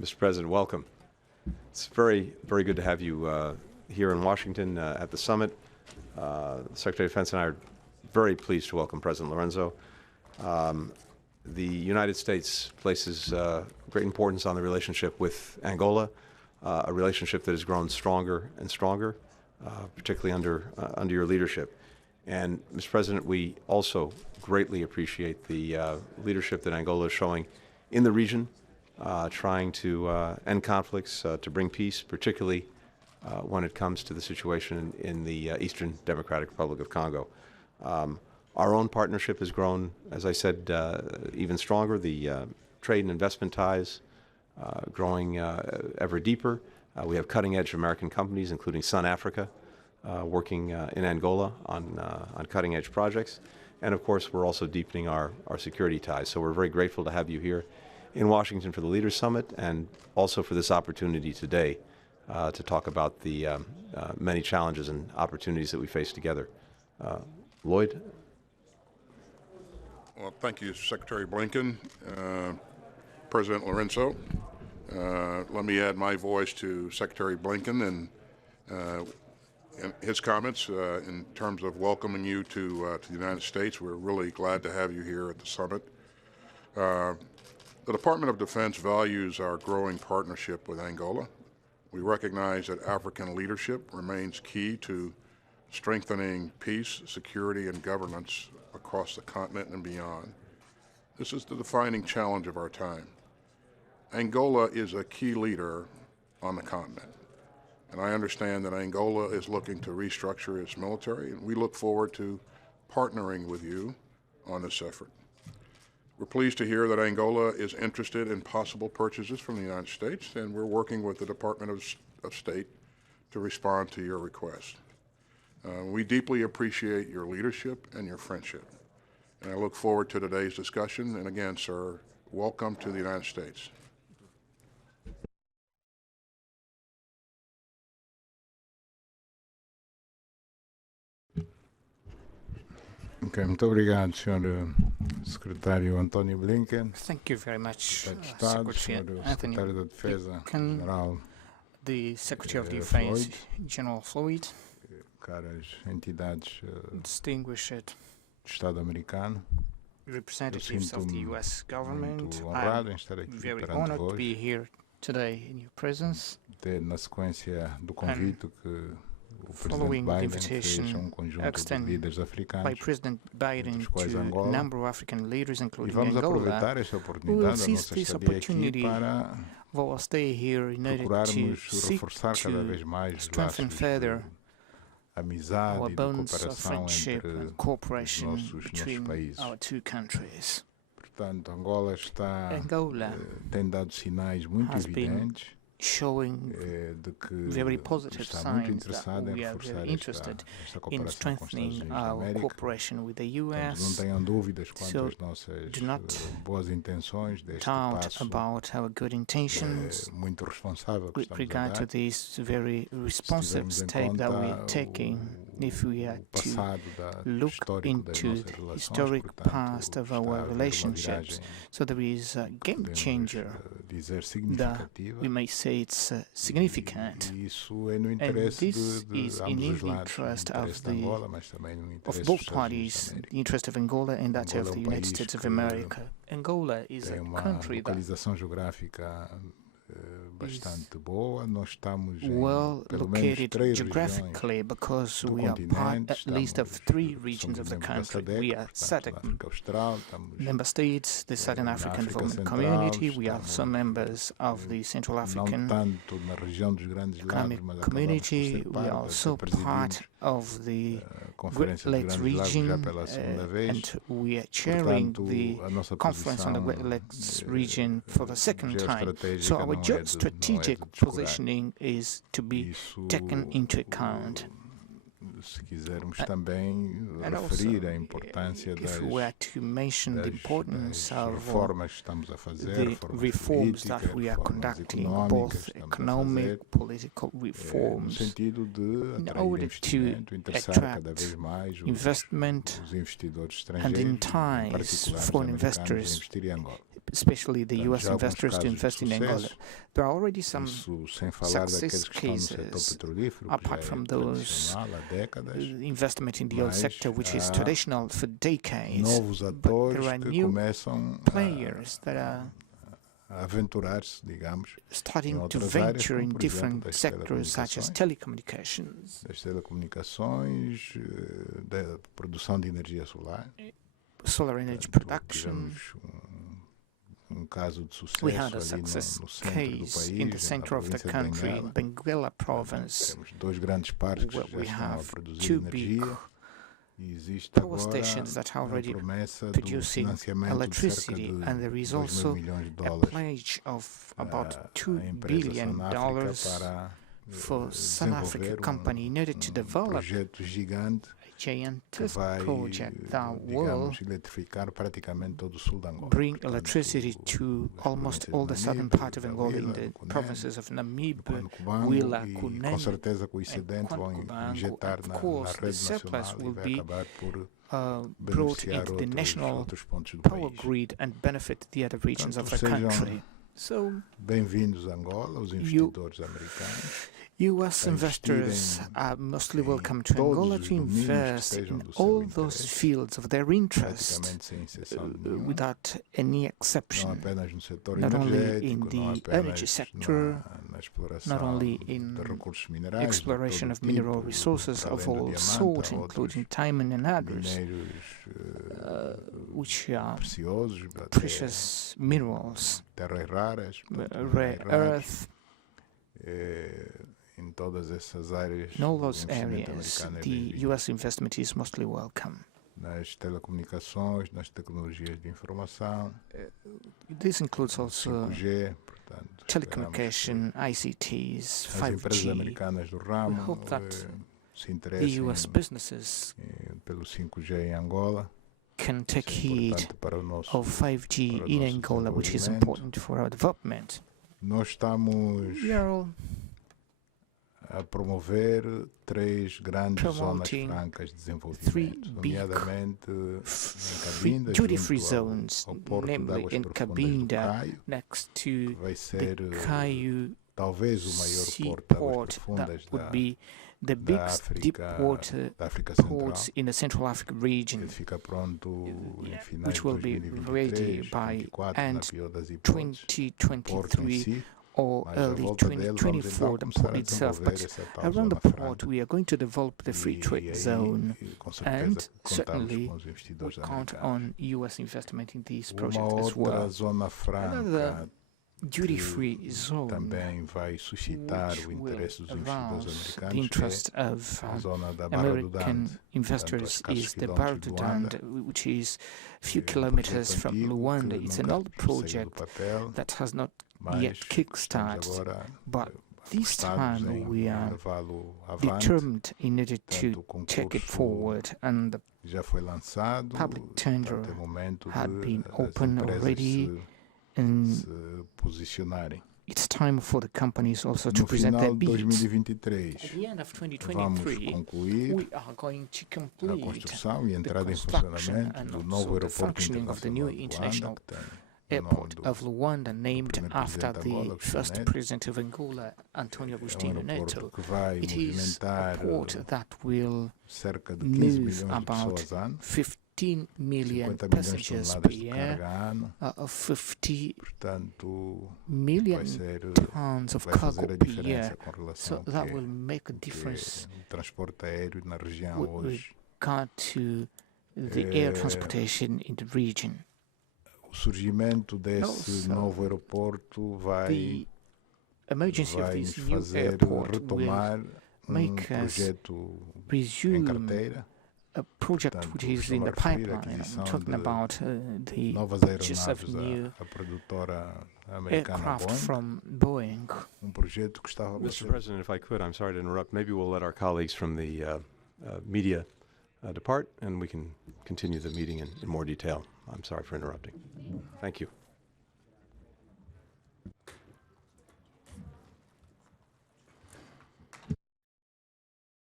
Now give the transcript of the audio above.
Mr. President, welcome. It's very, very good to have you here in Washington at the summit. The Secretary of Defense and I are very pleased to welcome President Lourenço. The United States places great importance on the relationship with Angola, a relationship that has grown stronger and stronger, particularly under your leadership. And, Mr. President, we also greatly appreciate the leadership that Angola is showing in the region, trying to end conflicts, to bring peace, particularly when it comes to the situation in the Eastern Democratic Republic of Congo. Our own partnership has grown, as I said, even stronger. The trade and investment ties growing ever deeper. We have cutting-edge American companies, including Sun Africa, working in Angola on cutting-edge projects. And, of course, we're also deepening our security ties. So we're very grateful to have you here in Washington for the Leaders Summit and also for this opportunity today to talk about the many challenges and opportunities that we face together. Lloyd? Well, thank you, Secretary Blinken, President Lourenço. Let me add my voice to Secretary Blinken and his comments in terms of welcoming you to the United States. We're really glad to have you here at the summit. The Department of Defense values our growing partnership with Angola. We recognize that African leadership remains key to strengthening peace, security, and governance across the continent and beyond. This is the defining challenge of our time. Angola is a key leader on the continent, and I understand that Angola is looking to restructure its military, and we look forward to partnering with you on this effort. We're pleased to hear that Angola is interested in possible purchases from the United States, and we're working with the Department of State to respond to your request. We deeply appreciate your leadership and your friendship, and I look forward to today's discussion. And again, sir, welcome to the United States. Ok, muito obrigado, Sr. Secretário António Blinken, Thank you very much, Secretário de Estado, Secretary Sr. Anthony Secretário da Defesa, Blinken, General, the Secretary of Floyd. Defense, General Floyd, caras entidades distinguished do Estado americano. representatives of the sinto-me U.S. government. Muito honrado em I'm estar aqui very perante honored to vós, be here today in your presence. na sequência do convite que o Following Presidente the Biden fez a invitation conjunto de extended líderes by africanos. President Biden entre os quais to a Angola. number of African leaders, E including vamos Angola, aproveitar esta we will oportunidade da seize nossa this estadia aqui opportunity para of our stay here in order to procurarmos seek reforçar cada vez to mais os strengthen laços further de amizade our e de bonds of cooperação friendship entre and cooperation nossos between países. our two countries. Portanto, Angola Angola tem dado sinais muito has been evidentes showing de que very positive está muito signs that interessada em we are reforçar very interested esta in cooperação com os Estados strengthening Unidos da our América. cooperation with the Portanto, não US. tenham dúvidas quanto So às nossas do not boas intenções deste Doubt passo about our good intentions muito responsável que with estamos a regard to dar. this very responsive tivermos em step that we are conta taking if we are o to passado look histórico das into nossas the relações, historic portanto, past of está a our haver uma relationships. viragem, So there is a game podemos changer dizer, that significativa. we may say it's significant. E isso é no And interesse this de is in ambos os the lados, no interest interesse of de Angola, mas também no of interesse dos both Estados Unidos parties, da América. the interest of Angola and that Angola of é the um United país States of que America. Angola is Tem a uma country that localização geográfica bastante boa. Nós estamos em well pelo menos located 3 regiões geographically because do we are part continente. at least of Estamos, 3 regions of the somos membros da country. SADC, We are portanto, SADC na África Austral, estamos member states, the Southern na African África Development Central, Community. We are estamos some members of the Central não African tanto na região dos Grandes Lagos, Economic mas acabamos por Community. ser We parte, are also até presidimos part of the a Conferência Great dos Lakes Grandes Lagos já region, pela segunda vez. and we are chairing Portanto, the a nossa conference on the Great posição Lakes region for the second time. So geoestratégica our não é geostrategic de descurar. positioning is to be Isso, taken into account. se quisermos também And referir also, a importância if we were to mention the importance das of reformas que estamos a fazer, the reformas reforms políticas, that we are reformas conducting, económicas both que estamos a economic, fazer, political no reforms, sentido de in atrair order investimento, to interessar cada attract vez mais investment os investidores and estrangeiros, em entice particular os foreign americanos, a investors, investir em Angola. especially the Portanto, U.S. já alguns investors to casos de invest in Angola. sucesso. There are already some Isso sem falar success daqueles que estão no setor cases, petrolífero, que apart já from é those tradicional há décadas. investment in the oil Mas sector, which is há traditional for decades. Novos But atores there are que new começam players that are a aventurar-se, digamos, starting to outras áreas, venture como, in por exemplo, different das sectors such as telecommunications, das telecomunicações, da produção de energia solar. solar energy Portanto, production. tivemos caso de sucesso We had a ali success no centro do case país, in the na center of the província de country, in Benguela. Benguela province, Temos dois grandes parques que where já we estão a have produzir two big energia e existe power agora stations that are a already promessa do producing financiamento de cerca de electricity, and there is 2 mil also milhões de a dólares pledge of about a $2 empresa billion Sun África para for Sun Africa desenvolver company in order to develop projeto gigante a gigantic que vai, project that will digamos, eletrificar praticamente todo o sul de Angola. bring Portanto, electricity to as almost províncias all de the southern Namibe, part of da Angola, in Huila, the do Cunene, provinces of Namibe, Cubango, Huila, e Cunene, com certeza que o excedente and vão Cubango, injetar and of na course the rede surplus nacional e will vai be acabar por brought beneficiar into the national outros pontos do power país. grid and benefit the other regions of the Portanto, sejam country. So Bem-vindos a Angola, os investidores americanos. U.S. para investors investirem are mostly em welcome to todos Angola os to domínios que invest estejam in do seu all those interesse, fields of their interest praticamente sem exceção nenhuma, without any não exception, apenas no setor not only in energético, não the apenas energy sector, na exploração not only in de recursos minerais, exploration de of todo mineral tipo, resources para of além do all diamante, sorts, há including outros diamond and others, minérios which are preciosos, até precious minerals, terras raras, portanto, rare minerais raros, earth. em todas essas áreas. In all o those investimento areas, americano é the bem-vindo. U.S. investment is mostly welcome. Nas telecomunicações, nas tecnologias de informação, This includes also 5G, portanto, telecommunication, ICTs, as empresas 5G. americanas do ramo hope that se The interessem U.S. businesses pelo 5G em Angola. can take Isso é heed importante para o nosso, of 5G para o in nosso Angola, which is desenvolvimento. important for our development. Nós estamos We are all a promover 3 grandes zonas promoting francas de 3 desenvolvimento, big nomeadamente em free, Cabinda, duty-free junto ao, zones, ao Porto de namely Águas in Profundas do Cabinda, Caio, next que to vai the ser Caio talvez o maior porto de águas seaport. profundas That would da, be the da biggest deep África, water da África Central. ports in the Central African region, Ele fica pronto em finais which de will be 2023, ready by 24, na end pior das hipóteses. Porto em 2023 si, or mas à early volta dele vamos então 2024, the começar port a itself. desenvolver But essa tal around the zona port, franca. we are going to develop the free E trade aí, zone, com and certeza, contamos certainly com os we investidores count americanos. on U.S. investment in these Uma projects as outra well. zona franca Another duty-free zone também vai suscitar which o will interesse dos investidores arouse the americanos, interest of que é a zona da Barra do American Dante, investors escassos is the quilómetros de Barudand, Luanda. which is a few É kilometers projeto from antigo Luanda. que It's an nunca old saiu do project papel, that has not mas yet estamos kickstarted, agora but this apostados time em we are levá-lo avante. determined in order Portanto, to o take it concurso forward, and the já foi lançado, public tender portanto, é momento had de been as open empresas already, and se posicionarem. it's time for the companies also to No present their final de bids. 2023, At the end of vamos 2023, concluir we are going to a complete construção e a the entrada em construction funcionamento and do also novo the aeroporto functioning of the new internacional international de Luanda, que tem o nome airport do of Luanda, named primeiro after presidente de Angola, the Agostinho first Neto. president of Angola, Antonio É um Agostinho aeroporto Neto. que vai It is a movimentar port that will cerca de 15 move milhões de about pessoas ano, 15 million 50 milhões de passengers per toneladas de year, carga ano, 50 portanto million vai ser tons of vai fazer cargo a per diferença year. com relação So ao that que will make a o que difference o transporte aéreo na região with hoje. regard to the air transportation in the region. O surgimento desse Also, novo aeroporto vai The emergency of vai this nos new fazer airport will retomar make us projeto em resume carteira, a project Portanto, which is estou-me in a the referir à pipeline. I'm aquisição talking de about the novas purchase of aeronaves new à produtora americana aircraft Boeing, from Boeing. projeto que estava a Mr. ser President, if I could, I'm sorry to interrupt. Maybe we'll let our colleagues from the media depart, and we can continue the meeting in more detail. I'm sorry for interrupting. Thank you.